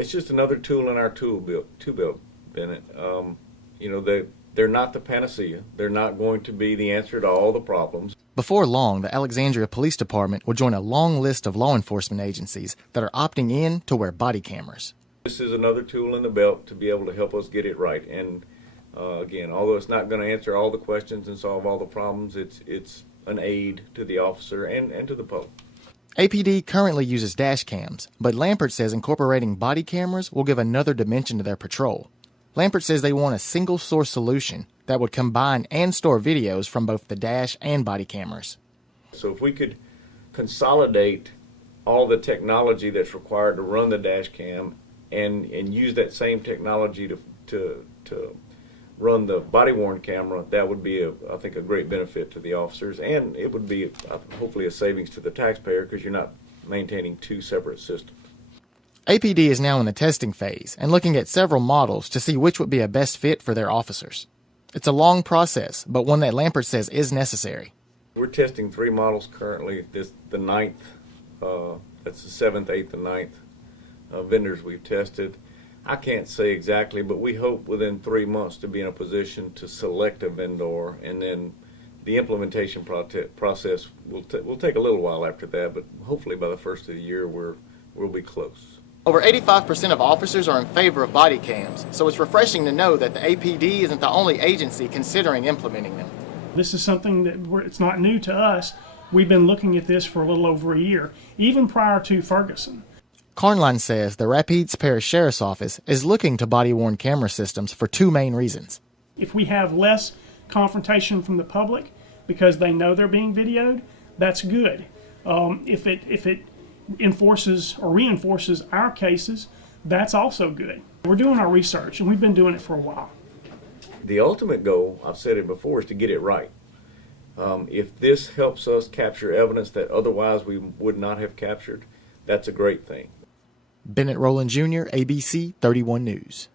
It's just another tool in our tool belt, Bennett. They're not the panacea. They're not going to be the answer to all the problems. Before long, the Alexandria Police Department will join a long list of law enforcement agencies that are opting in to wear body cameras. This is another tool in the belt to be able to help us get it right. And again, although it's not going to answer all the questions and solve all the problems, it's an aid to the officer and to the public. APD currently uses dash cams, but Lampert says incorporating body cameras will give another dimension to their patrol. Lampert says they want a single-source solution that would combine and store videos from both the dash and body cameras. So if we could consolidate all the technology that's required to run the dash cam and use that same technology to run the body-worn camera, that would be, I think, a great benefit to the officers, and it would be hopefully a savings to the taxpayer because you're not maintaining two separate systems. APD is now in the testing phase and looking at several models to see which would be a best fit for their officers. It's a long process, but one that Lampert says is necessary. We're testing 3 models currently. The 9th, that's the 7th, 8th, and 9th vendors we've tested. I can't say exactly, but we hope within 3 months to be in a position to select a vendor, and then the implementation process will take a little while after that, but hopefully by the first of the year we'll be close. Over 85% of officers are in favor of body cams, so it's refreshing to know that the APD isn't the only agency considering implementing them. This is something that it's not new to us. We've been looking at this for a little over a year, even prior to Ferguson. Carnline says the Rapides Parish Sheriff's Office is looking to body-worn camera systems for 2 main reasons. If we have less confrontation from the public because they know they're being videoed, that's good. If it enforces or reinforces our cases, that's also good. We're doing our research, and we've been doing it for a while. The ultimate goal, I've said it before, is to get it right. If this helps us capture evidence that otherwise we would not have captured, that's a great thing. Bennett Rowland Jr., ABC 31 News.